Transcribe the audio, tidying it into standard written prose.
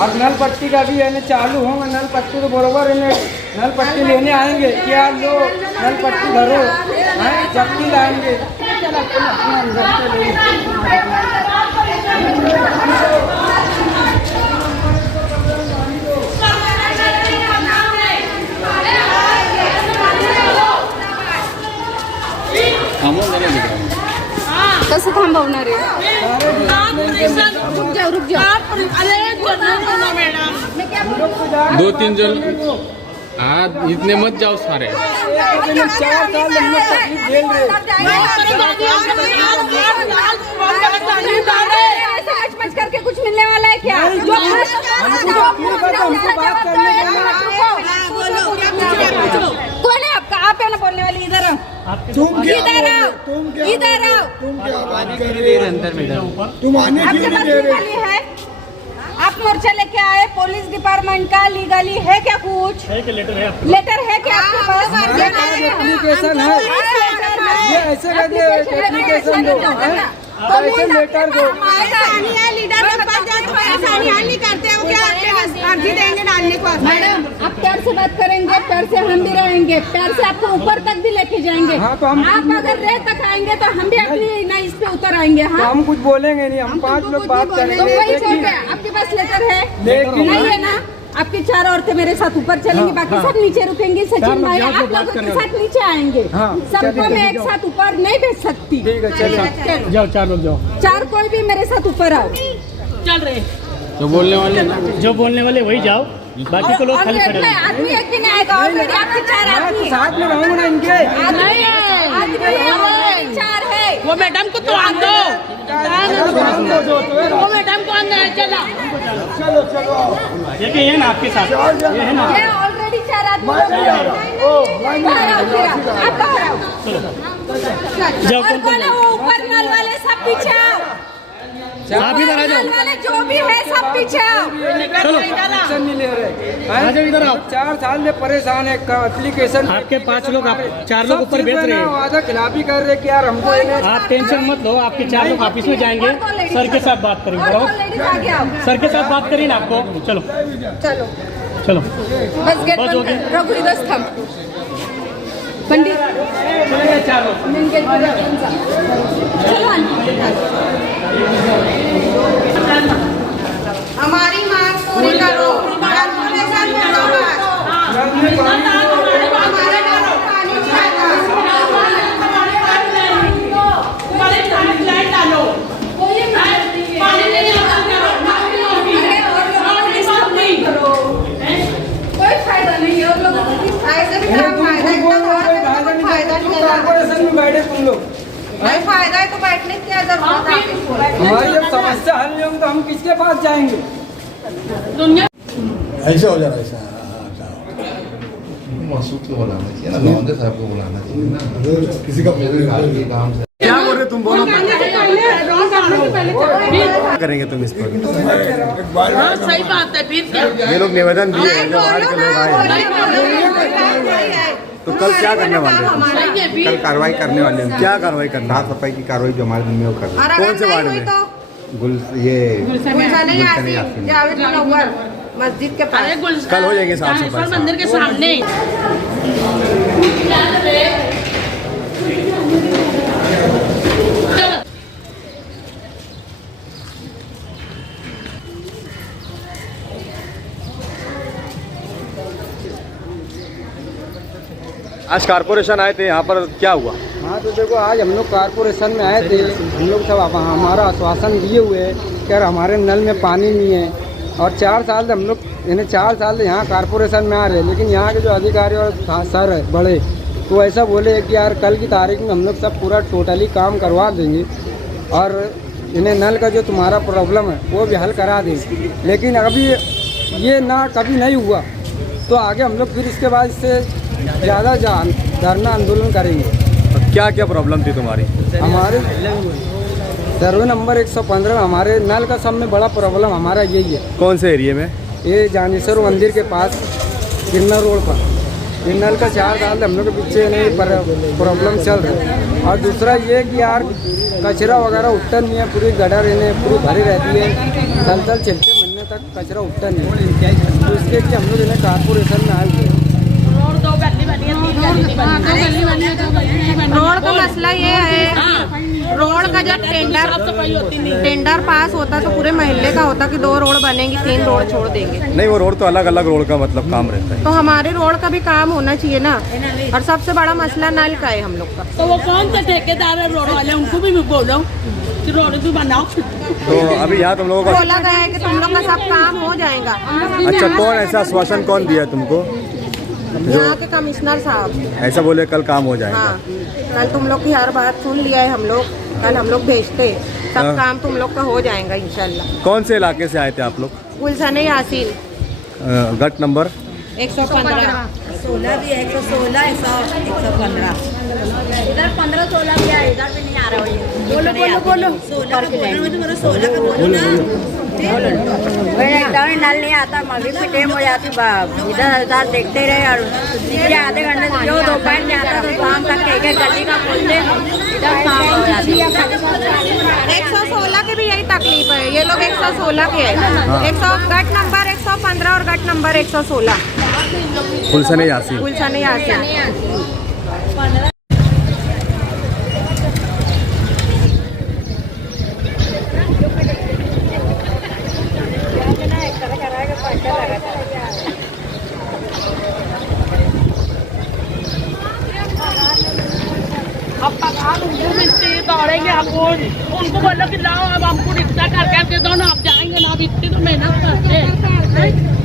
और नल पट्टी का भी है चालू होगा, नल पट्टी तो बरोबर है, नल पट्टी लेने आएंगे क्या लो नल पट्टी भरो हैं, जबकि लाएंगे कसं थांबवणार आहे? रुक जाओ मॅडम, 2-3 जन आज इतने मत जाओ सारे। 4 साल हमने तकलीफ झेल रहे, मच करके कुछ मिलने वाला है क्या? हमको बात करने कौन है आपका? आप है ना बोलने वाली? इधर आओ, तुम क्या इधर आओ, इधर आओ। तुम क्या बात कर रहे हो अंदर मैडम? तुम आने आपके क्यों पास नहीं दे रहे? लीगली है? आप मोर्चा लेके आए, पुलिस डिपार्टमेंट का लीगली है क्या? कुछ लेटर है क्या आपके पास? एप्लीकेशन है, ये ऐसे करके एप्लीकेशन दो, ऐसे लेटर दो। लीडर के पास जाए तो परेशानी हल नहीं करते हो क्या? आपके अर्जी देंगे डालने को? मैडम आप प्यार से बात करेंगे, प्यार से हम भी रहेंगे, प्यार से आपको ऊपर तक भी लेके जाएंगे। हाँ, तो हम आप अगर रेत तक आएंगे तो हम भी अपनी ना इस पे उतर आएंगे। तो हाँ हम कुछ बोलेंगे नहीं, हम 5 लोग बात तो करेंगे। वही छोड़ है, आपके पास लेटर है? लेकिन नहीं है ना? आपकी 4 औरतें मेरे साथ ऊपर चलेंगी, बाकी सब नीचे रुकेंगी। सचिन भाई आप लोगों के साथ नीचे आएंगे, सबको मैं एक साथ ऊपर नहीं भेज सकती। ठीक है, चलो जाओ 4 लोग जाओ। 4 कोई भी मेरे साथ ऊपर आओ। चल रहे जो बोलने वाले ना, जो बोलने वाले वही जाओ, बाकी को लोग खाली खड़े रहो। आदमी एक भी नहीं आएगा, ऑलरेडी आपके 4 आदमी साथ में रहूंगा ना इनके। आदमी है, 4 है। वो मैडम को तो आन दो, वो मैडम को आना है। चला चलो चलो आओ। ये है ना आपके साथ, ये है ना। ये ऑलरेडी 4 आदमी आप बाहर आओ। और कौन है वो ऊपर नल वाले? सब पीछे आओ, आप इधर आ जाओ, नल वाले जो भी है सब पीछे आओ। एक्शन नहीं ले रहे, आ जाओ इधर आओ। 4 साल से परेशान है। एप्लीकेशन आपके 5 लोग, आप 4 लोग ऊपर बैठ रहे हैं। वादा खिलाफी कर रहे कि यार हमको आप टेंशन मत लो, आपके 4 लोग ऑफिस में जाएंगे, सर के साथ बात करेंगे। और बराबर, लेडीज आगे आओ। सर के साथ बात करिए ना आपको। चलो चलो चलो, बस गेट बस हो बंद गया। कर। रघु इधर थम। पंडित मेन गेट बंद कर। चलो हमारी मांग पूरी करो। कोई फायदा नहीं और लोगों को ऐसे भी फायदा कॉर्पोरेशन में बैठे तुम लोग। नहीं फायदा है तो बैठने की क्या जरूरत है? हमारी जब समस्या हल नहीं होगी तो हम किसके पास जाएंगे? ऐसा हो जा रहा है, ऐसा। मसूद को बुलाना चाहिए ना, लौंडे साहब को बुलाना चाहिए ना। किसी का काम से क्या बोल रहे तुम? बोलो करेंगे तुम इस पर? सही बात है। फिर क्या? ये लोग निवेदन दिए हैं, जो बाहर के लोग आए हैं, तो कल क्या करने वाले हैं? कल कार्रवाई करने वाले हैं। क्या कार्रवाई करना? साफ सफाई की कार्रवाई जो हमारे दिन में वो कर रहे कौन से वार्ड में? गुलशन यासीन मस्जिद के पास। कल हो जाएगी साफ सफाई। मंदिर के सामने। आज कारपोरेशन आए थे, यहाँ पर क्या हुआ? हाँ तो देखो, आज हम लोग कारपोरेशन में आए थे। हम लोग सब हमारा आश्वासन दिए हुए हैं कि यार हमारे नल में पानी नहीं है, और 4 साल से हम लोग यानी 4 साल से यहाँ कारपोरेशन में आ रहे हैं। लेकिन यहाँ के जो अधिकारी और सर है बड़े, तो ऐसा बोले कि यार कल की तारीख में हम लोग सब पूरा टोटली काम करवा देंगे और इन्हें नल का जो तुम्हारा प्रॉब्लम है वो भी हल करा देंगे। लेकिन अभी ये ना कभी नहीं हुआ, तो आगे हम लोग फिर इसके बाद इससे ज़्यादा धरना आंदोलन करेंगे। क्या क्या प्रॉब्लम थी तुम्हारी? हमारे सर्वे नंबर 115 में हमारे नल का सब में बड़ा प्रॉब्लम हमारा यही है। कौन से एरिया में? ये जानेश्वर मंदिर के पास किन्नर रोड पर ये नल का 4 साल हम लोग के पीछे नहीं प्रॉब्लम चल रहा है। और दूसरा ये कि यार कचरा वगैरह उठता नहीं है, पूरी गटर इन्हें पूरी भरी रहती है, थल थल छिलके बनने तक कचरा उठता नहीं है। तो इसके लिए हम लोग इन्हें कारपोरेशन में आए हुए हैं। रोड दो गली बनी है, 3 गली बनी है। रोड का मसला ये है, रोड का जब टेंडर पास होता तो पूरे मोहल्ले का होता कि 2 रोड बनेंगी, 3 रोड छोड़ देंगे। नहीं, वो रोड तो अलग अलग रोड का मतलब काम रहता है। तो हमारे रोड का भी काम होना चाहिए ना। और सबसे बड़ा मसला नल का है हम लोग का। तो वो कौन से ठेकेदार है रोड वाले, उनको भी बोलो कि रोड भी बनाओ। तो अभी यहाँ तुम लोगों का बोला गया है कि तुम लोग का सब काम हो जाएगा। अच्छा, कौन ऐसा आश्वासन कौन दिया तुमको? यहाँ के कमिश्नर साहब ऐसा बोले कल काम हो जाएगा। हाँ, कल तुम लोग की हर बात सुन लिया है हम लोग। कल हम लोग भेजते सब हाँ। काम तुम लोग का हो जाएगा इंशाल्लाह। कौन से इलाके से आए थे आप लोग? गुलशन यासीन गट नंबर 115। 16 भी है, 116, 115। इधर 15-16 भी है, इधर भी नहीं आ रहा है। बोलो 16 का बोल रहा एकदम नल नहीं आता, मगरी पे टेम हो जाती बाप। इधर उधर देखते रहे और पिछले आधे घंटे से जो दोपहर में आता तो शाम तक एक गली का खोलते, इधर शाम हो जाती। 116 की भी यही तकलीफ है, ये लोग 116 के है। 100 गट नंबर 115 और गट नंबर 116 गुलशन यासीन। गुलशन यासीन। अब पगार उनको मिलती है, दौड़ेंगे आपको, उनको बोलो कि लाओ अब हमको रिक्शा करके दे दो ना, आप जाएंगे ना, अब इतनी तो मेहनत करते हैं।